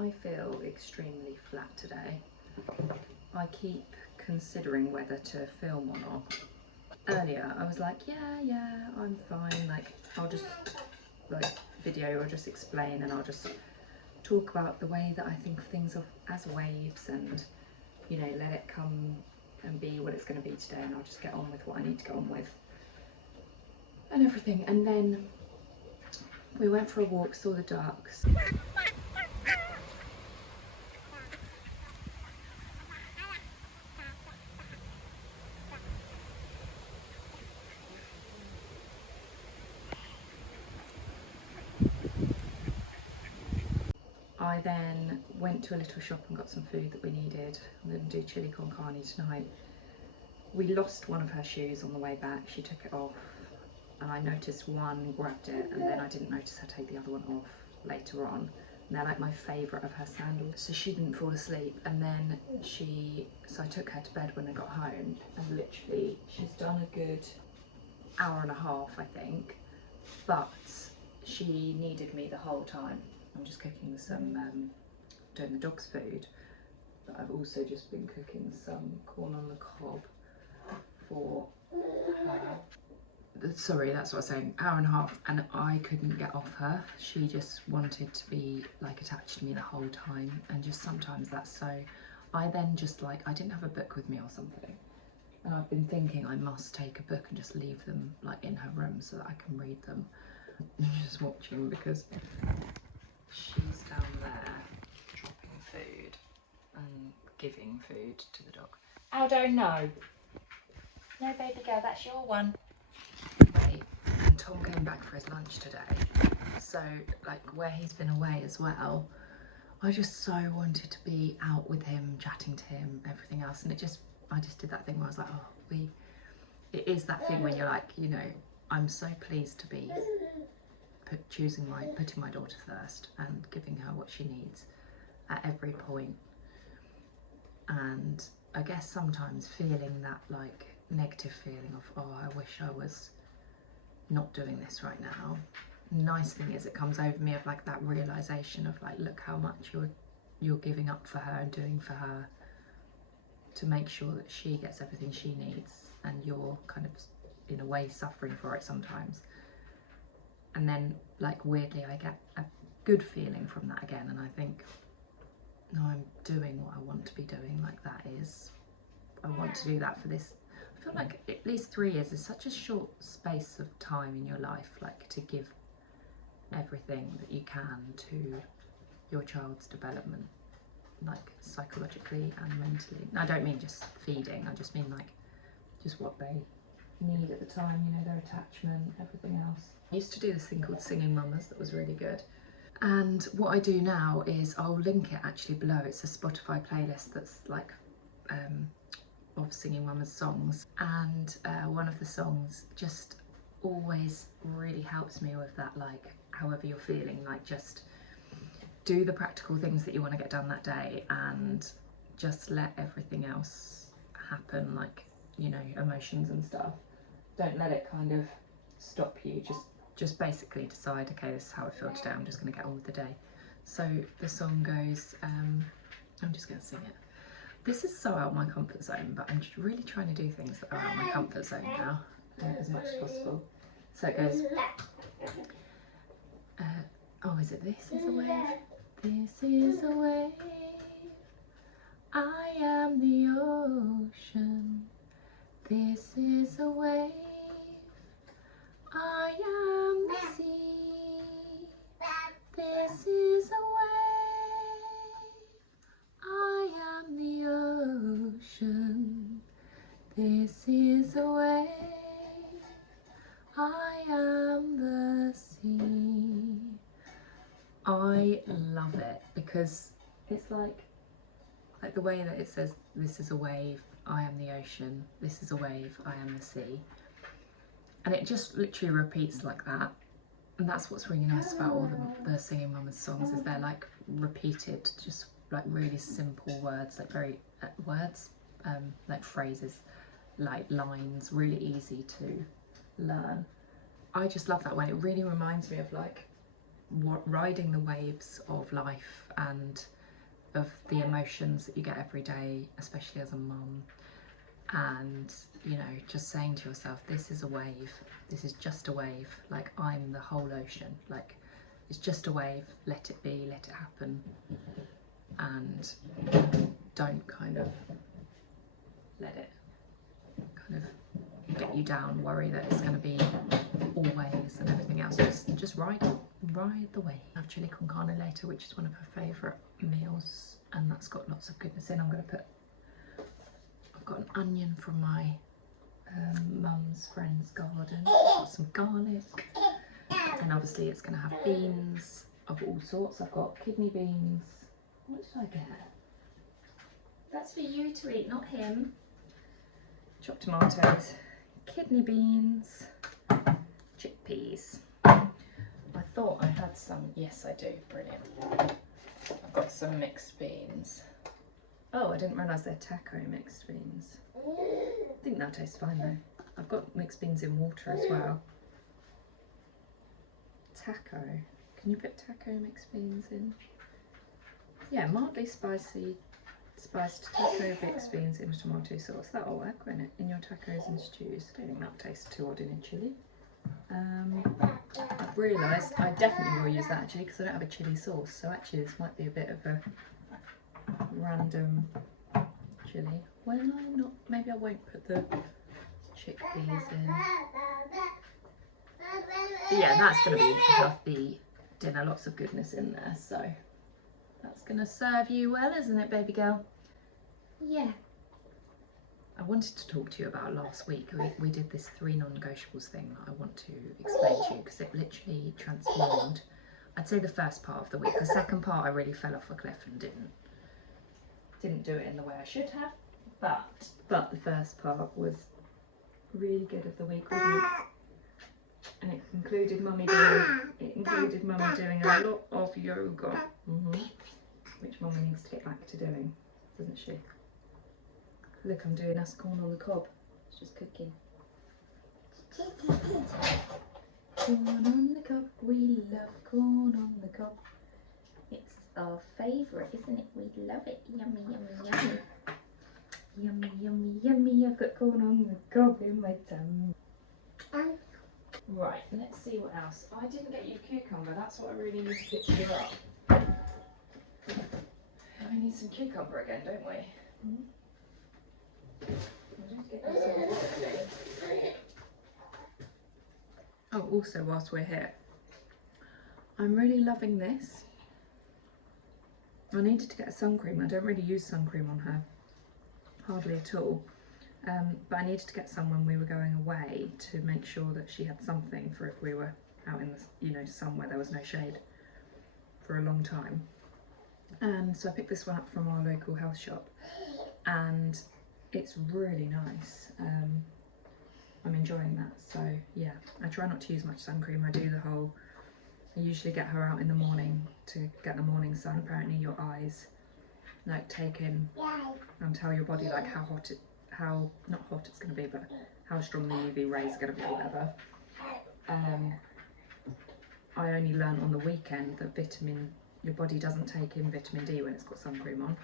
I feel extremely flat today. I keep considering whether to film or not. Earlier I was like, yeah, I'm fine, like I'll just like video or just explain, and I'll just talk about the way that I think of things as waves, and you know, let it come and be what it's going to be today, and I'll just get on with what I need to get on with and everything. And then we went for a walk, saw the ducks. I then went to a little shop and got some food that we needed. I'm going to do chili con carne tonight. We lost one of her shoes on the way back. She took it off and I noticed one, grabbed it, and then I didn't notice her take the other one off later on. And they're like my favourite of her sandals. So she didn't fall asleep, and then so I took her to bed when I got home, and literally she's done a good hour and a half, I think, but she needed me the whole time. I'm just cooking some, doing the dog's food, but I've also just been cooking some corn on the cob for her. Sorry, that's what I was saying, hour and a half, and I couldn't get off her. She just wanted to be like attached to me the whole time, and just sometimes that's so. I then just like, I didn't have a book with me or something, and I've been thinking I must take a book and just leave them like in her room so that I can read them. Just watching, because she's down there dropping food and giving food to the dog. Aldo, no. No, baby girl, that's your one. And Tom came back for his lunch today, so like where he's been away as well, I just so wanted to be out with him, chatting to him, everything else, and I just did that thing where I was like, oh, it is that thing when you're like, you know, I'm so pleased to be putting my daughter first and giving her what she needs at every point. And I guess sometimes feeling that like negative feeling of, oh, I wish I was not doing this right now. Nice thing is it comes over me of like that realization of like, look how much you're giving up for her and doing for her to make sure that she gets everything she needs, and you're kind of in a way suffering for it sometimes. And then like weirdly I get a good feeling from that again, and I think, no, I'm doing what I want to be doing. Like that is, I want to do that for this. I feel like at least 3 years is such a short space of time in your life, like to give everything that you can to your child's development, like psychologically and mentally. I don't mean just feeding, I just mean like just what they need at the time, you know, their attachment, everything else. I used to do this thing called Singing Mamas that was really good. And what I do now is I'll link it actually below. It's a Spotify playlist that's like of Singing Mama's songs, and one of the songs just always really helps me with that, like however you're feeling, like just do the practical things that you want to get done that day and just let everything else happen, like, you know, emotions and stuff. Don't let it kind of stop you. Just basically decide, okay, this is how I feel today, I'm just going to get on with the day. So the song goes, I'm just going to sing it. This is so out of my comfort zone, but I'm really trying to do things that are out of my comfort zone now, as much as possible. So it goes, oh, is it This Is a Wave? This is a wave, I am the ocean. This is a wave, I am the sea. This is a wave, I am the ocean. This is a wave, I am the sea. I love it because it's like the way that it says, this is a wave, I am the ocean, this is a wave, I am the sea. And it just literally repeats like that. And that's what's really nice about all the Singing Mamas songs, is they're like repeated, just like really simple words, like very like phrases, like lines, really easy to learn. I just love that one. It really reminds me of like riding the waves of life and of the emotions that you get every day, especially as a mum, and you know, just saying to yourself, this is a wave, this is just a wave, like I'm the whole ocean, like it's just a wave, let it be, let it happen, and don't kind of let it kind of get you down, worry that it's going to be always and everything else. Just ride the wave. I have chili con carne later, which is one of her favourite meals, and that's got lots of goodness in. I've got an onion from my mum's friend's garden, got some garlic, and obviously it's going to have beans of all sorts. I've got kidney beans. What did I get? That's for you to eat, not him. Chopped tomatoes, kidney beans, chickpeas. I thought I had some. Yes, I do. Brilliant. I've got some mixed beans. Oh, I didn't realise they're taco mixed beans. I think that tastes fine though. I've got mixed beans in water as well. Taco. Can you put taco mixed beans in? Yeah, mildly spiced taco mixed beans in a tomato sauce. That'll work, won't it? In your tacos and stews. I don't think that tastes too odd in a chilli. I've realised I definitely will use that actually, because I don't have a chilli sauce, so actually this might be a bit of a random chilli. Will I not? Maybe I won't put the chickpeas in. But yeah, that's going to be a healthy dinner, lots of goodness in there, so that's going to serve you well, isn't it, baby girl? Yeah. I wanted to talk to you about last week. We did this 3 non-negotiables thing that I want to explain to you, because it literally transformed, I'd say, the first part of the week. The second part I really fell off a cliff and didn't do it in the way I should have, but the first part was really good of the week, wasn't it? And it included mummy doing a lot of yoga, which mummy needs to get back to doing, doesn't she? Look, I'm doing us corn on the cob. It's just cooking. Corn on the cob, we love corn on the cob. It's our favourite, isn't it? We love it. Yummy, yummy, yummy. Yummy, yummy, yummy. I've got corn on the cob in my tummy. Right, let's see what else. I didn't get you cucumber. That's what I really need to pick you up. We need some cucumber again, don't we? Oh, also whilst we're here, I'm really loving this. I needed to get a sun cream. I don't really use sun cream on her, hardly at all. But I needed to get some when we were going away to make sure that she had something for if we were out in the, you know, sun where there was no shade for a long time. And so I picked this one up from our local health shop, and it's really nice. I'm enjoying that. So yeah, I try not to use much sun cream. I usually get her out in the morning to get the morning sun. Apparently your eyes like take in and tell your body like how not hot it's going to be, but how strong the UV rays are going to be or whatever. I only learned on the weekend that your body doesn't take in vitamin D when it's got sun cream on.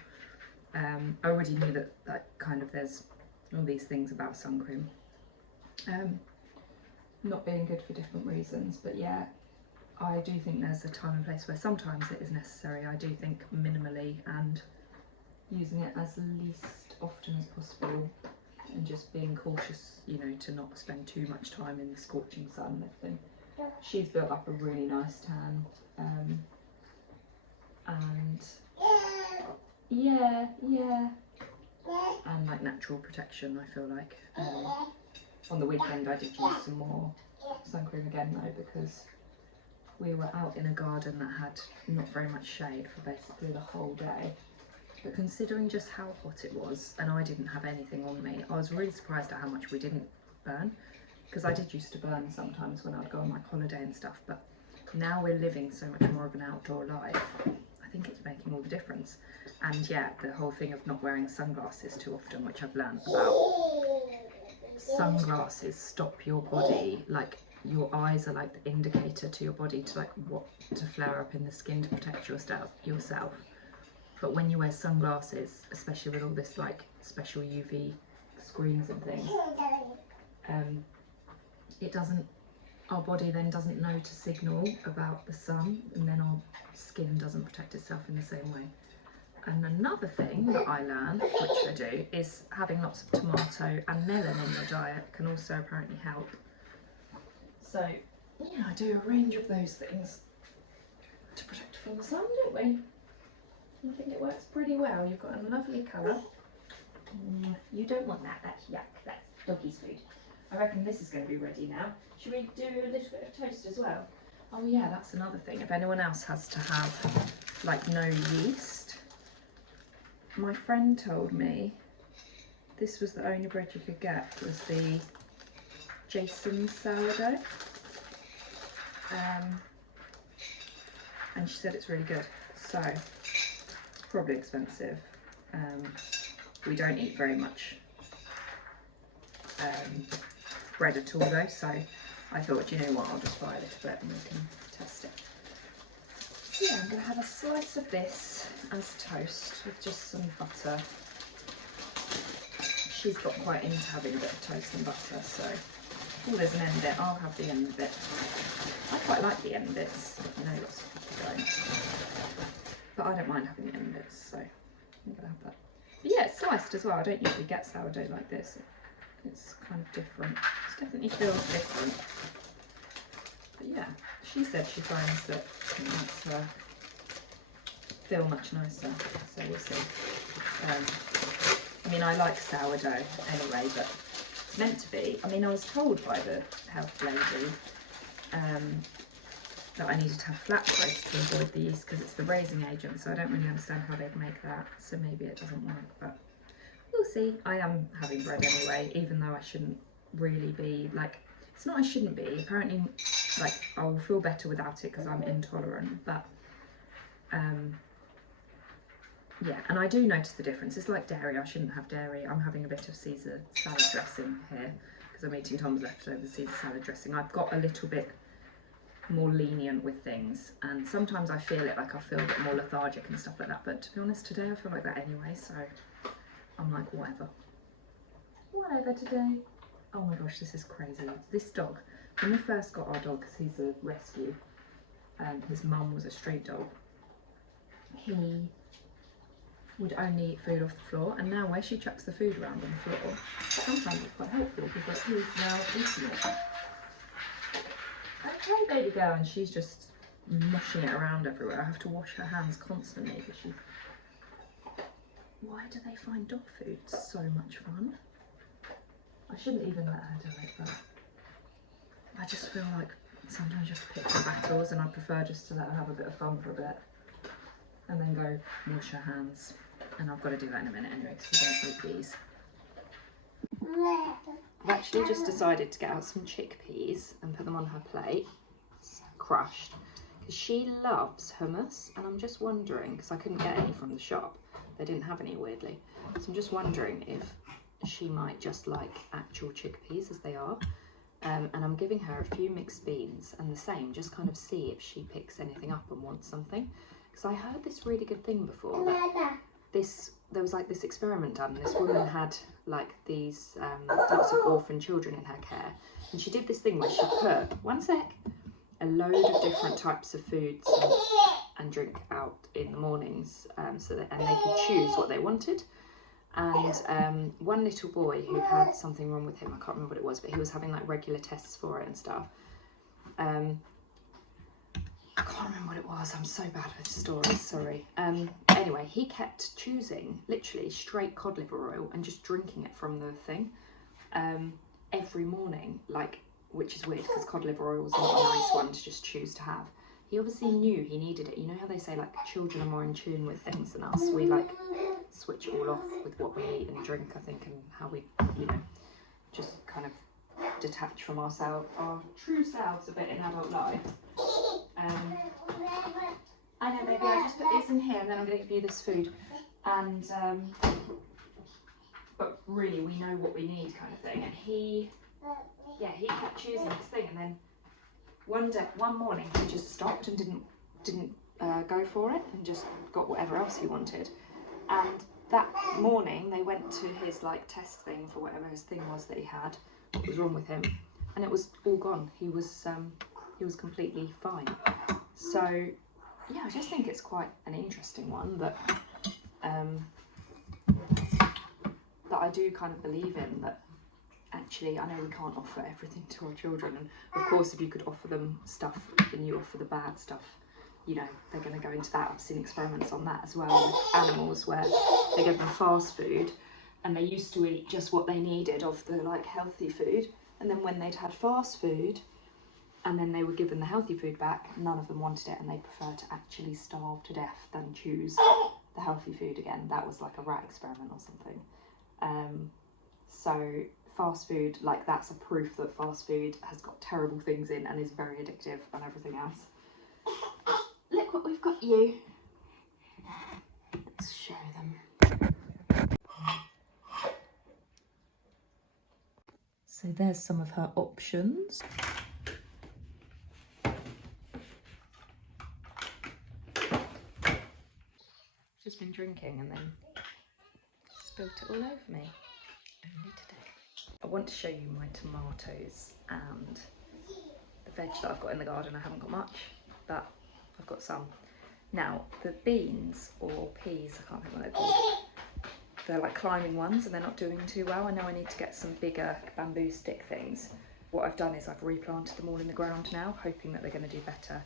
I already knew that kind of there's all these things about sun cream not being good for different reasons, but yeah, I do think there's a time and place where sometimes it is necessary. I do think minimally and using it as least often as possible, and just being cautious, you know, to not spend too much time in the scorching sun and everything. She's built up a really nice tan, and yeah, and like natural protection, I feel like. On the weekend I did use some more sun cream again though, because we were out in a garden that had not very much shade for basically the whole day. But considering just how hot it was, and I didn't have anything on me, I was really surprised at how much we didn't burn, because I did used to burn sometimes when I'd go on like holiday and stuff, but now we're living so much more of an outdoor life, I think it's making all the difference. And yeah, the whole thing of not wearing sunglasses too often, which I've learned about. Sunglasses stop your body, like your eyes are like the indicator to your body to like what to flare up in the skin to protect yourself. But when you wear sunglasses, especially with all this like special UV screens and things, it doesn't, our body then doesn't know to signal about the sun, and then our skin doesn't protect itself in the same way. And another thing that I learned, which I do, is having lots of tomato and melon in your diet can also apparently help. So, yeah, I do a range of those things to protect from the sun, don't we? I think it works pretty well. You've got a lovely colour. You don't want that, that's yuck, that's doggy's food. I reckon this is going to be ready now. Should we do a little bit of toast as well? Oh yeah, that's another thing. If anyone else has to have like no yeast, my friend told me this was the only bread you could get, was the Jason sourdough. And she said it's really good. So, probably expensive. We don't eat very much bread at all though, so I thought, you know what, I'll just buy a little bit and we can test it. So yeah, I'm going to have a slice of this as toast with just some butter. She's got quite into having a bit of toast and butter, so there's an end bit, I'll have the end bit. I quite like the end bits, I know lots of people don't, but I don't mind having the end bits, so I'm going to have that. But yeah, it's sliced as well. I don't usually get sourdough like this. It's kind of different. It definitely feels different. But yeah, she said she finds that it makes her feel much nicer, so we'll see. I mean, I like sourdough anyway, but it's meant to be. I mean, I was told by the health lady that I needed to have flat toast to avoid the yeast because it's the raising agent, so I don't really understand how they'd make that, so maybe it doesn't work, but we'll see. I am having bread anyway, even though I shouldn't really be, like, it's not I shouldn't be, apparently, like, I'll feel better without it because I'm intolerant, but yeah, and I do notice the difference. It's like dairy, I shouldn't have dairy. I'm having a bit of Caesar salad dressing here because I'm eating Tom's leftover Caesar salad dressing. I've got a little bit more lenient with things, and sometimes I feel it, like I feel a bit more lethargic and stuff like that, but to be honest, today I feel like that anyway, so I'm like, whatever today. Oh my gosh, this is crazy. This dog, when we first got our dog, because he's a rescue, his mum was a street dog, he would only eat food off the floor, and now where she chucks the food around on the floor, sometimes it's quite helpful because he's now eating it. Okay, baby girl, and she's just mushing it around everywhere. I have to wash her hands constantly because she... Why do they find dog food so much fun? I shouldn't even let her do it, but I just feel like sometimes you have to pick your battles, and I prefer just to let her have a bit of fun for a bit and then go wash her hands. And I've got to do that in a minute anyway because we don't eat these. I've actually just decided to get out some chickpeas and put them on her plate, crushed, because she loves hummus, and I'm just wondering, because I couldn't get any from the shop, they didn't have any weirdly, so I'm just wondering if she might just like actual chickpeas as they are, and I'm giving her a few mixed beans and the same, just kind of see if she picks anything up and wants something, because I heard this really good thing before, that there was like this experiment done, and this woman had like these lots of orphan children in her care, and she did this thing where she put, a load of different types of foods and drink out in the mornings, and they could choose what they wanted. And one little boy who had something wrong with him, I can't remember what it was, but he was having like regular tests for it and stuff. I can't remember what it was, I'm so bad with stories, sorry. Anyway, he kept choosing literally straight cod liver oil and just drinking it from the thing every morning, like, which is weird because cod liver oil is not a nice one to just choose to have. He obviously knew he needed it. You know how they say like children are more in tune with things than us? We like switch it all off with what we eat and drink, I think, and how we, you know, just kind of detach from our true selves a bit in adult life. I know, baby, I just put these in here and then I'm going to give you this food. And, but really we know what we need kind of thing. And he kept choosing this thing, and then one morning, he just stopped and didn't go for it, and just got whatever else he wanted. And that morning, they went to his like test thing for whatever his thing was that he had, what was wrong with him, and it was all gone. He was completely fine. So yeah, I just think it's quite an interesting one that that I do kind of believe in, that actually, I know we can't offer everything to our children, and of course if you could offer them stuff and you offer the bad stuff, you know, they're going to go into that. I've seen experiments on that as well with animals where they give them fast food and they used to eat just what they needed of the like healthy food, and then when they'd had fast food and then they were given the healthy food back, none of them wanted it, and they preferred to actually starve to death than choose the healthy food again. That was like a rat experiment or something. So fast food, like, that's a proof that fast food has got terrible things in and is very addictive and everything else. Look what we've got you. Let's show them. So there's some of her options. Just been drinking and then spilt it all over me. Only today. I want to show you my tomatoes and the veg that I've got in the garden. I haven't got much, but I've got some. Now, the beans or peas, I can't think what they're called. They're like climbing ones and they're not doing too well. I know I need to get some bigger bamboo stick things. What I've done is I've replanted them all in the ground now, hoping that they're going to do better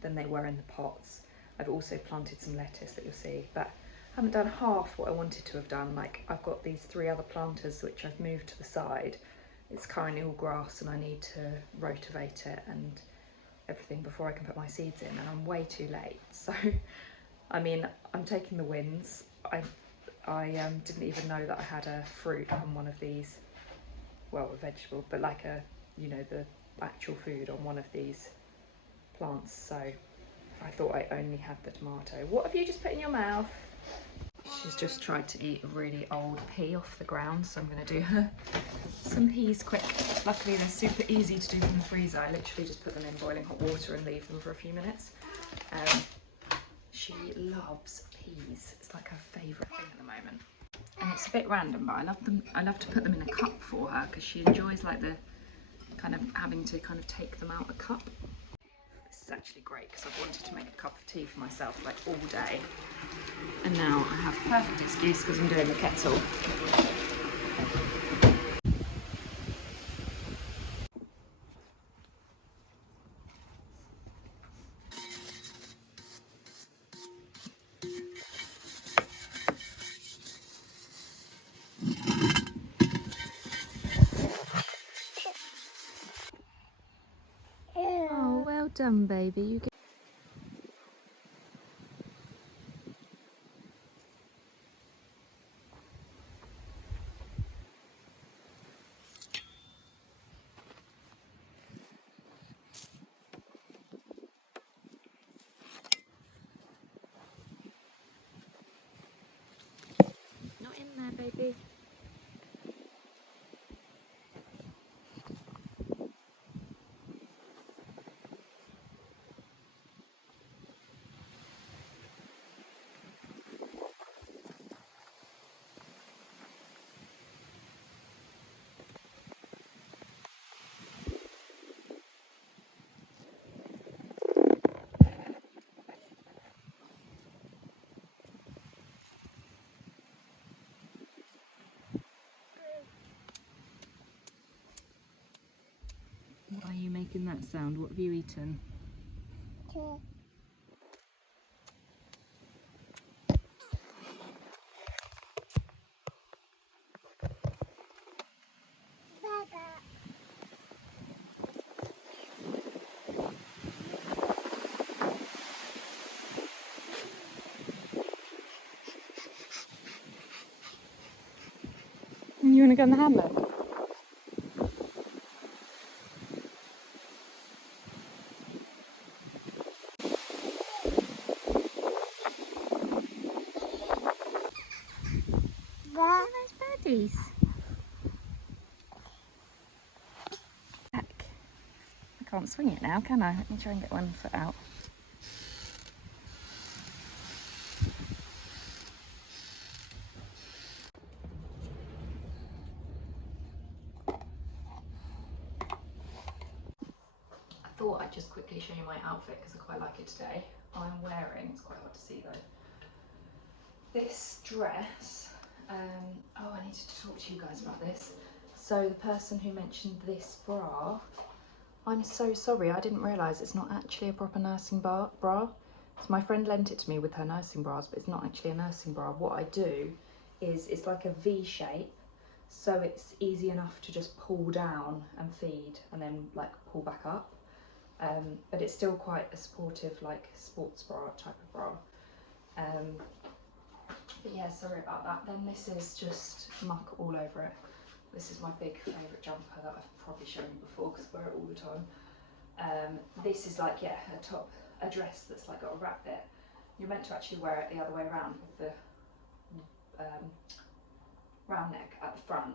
than they were in the pots. I've also planted some lettuce that you'll see, but I haven't done half what I wanted to have done. Like, I've got these 3 other planters which I've moved to the side. It's currently all grass and I need to rotivate it and everything before I can put my seeds in, and I'm way too late. So, I mean, I'm taking the wins. I didn't even know that I had a fruit on one of these, well, a vegetable, but like a, you know, the actual food on one of these plants. So I thought I only had the tomato. What have you just put in your mouth? She's just tried to eat a really old pea off the ground, so I'm going to do her some peas quick. Luckily they're super easy to do from the freezer. I literally just put them in boiling hot water and leave them for a few minutes. She loves peas. It's like her favourite thing at the moment. And it's a bit random, but I love them. I love to put them in a cup for her because she enjoys like the kind of having to kind of take them out a cup. This is actually great because I've wanted to make a cup of tea for myself like all day. And now I have perfect excuse because I'm doing the kettle. Oh, well done, baby. You get not in there, baby. Why are you making that sound? What have you eaten? You want to go in the hammock? Nice birdies. Back. I can't swing it now, can I? Let me try and get one foot out. I thought I'd just quickly show you my outfit because I quite like it today. I'm wearing, it's quite hard to see though, this dress. Oh, I needed to talk to you guys about this. So the person who mentioned this bra, I'm so sorry, I didn't realise it's not actually a proper nursing bra. So my friend lent it to me with her nursing bras, but it's not actually a nursing bra. What I do is it's like a V shape, so it's easy enough to just pull down and feed and then like pull back up. But it's still quite a sportive, like sports bra type of bra. But yeah, sorry about that. Then this is just muck all over it. This is my big favourite jumper that I've probably shown you before because I wear it all the time. This is like, yeah, a dress that's like got a wrap bit. You're meant to actually wear it the other way around with the round neck at the front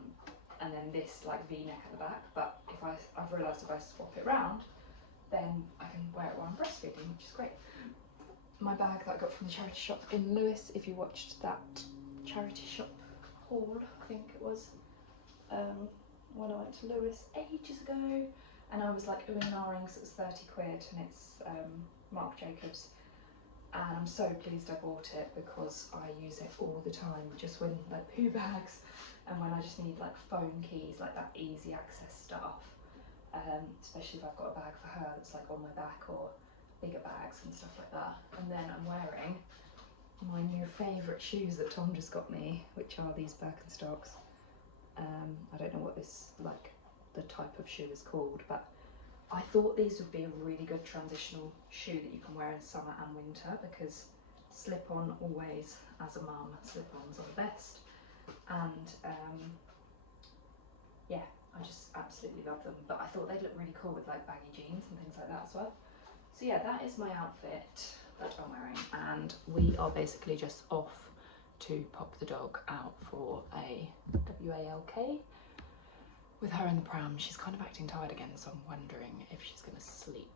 and then this like V-neck at the back. But if I've realised if I swap it round, then I can wear it while I'm breastfeeding, which is great. My bag that I got from the charity shop in Lewis, if you watched that charity shop haul, I think it was, when I went to Lewis ages ago, and I was like oohing and ahhing, so it was 30 quid, and it's Marc Jacobs, and I'm so pleased I bought it because I use it all the time, just when like poo bags, and when I just need like phone keys, like that easy access stuff, especially if I've got a bag for her that's like on my back, or bigger bags and stuff like that. And then I'm wearing my new favourite shoes that Tom just got me, which are these Birkenstocks. I don't know what this, like, the type of shoe is called, but I thought these would be a really good transitional shoe that you can wear in summer and winter, because slip-on always, as a mum, slip-ons are the best. And yeah, I just absolutely love them. But I thought they'd look really cool with like baggy jeans and things like that as well. So yeah, that is my outfit that I'm wearing, and we are basically just off to pop the dog out for a WALK with her in the pram. She's kind of acting tired again, so I'm wondering if she's going to sleep.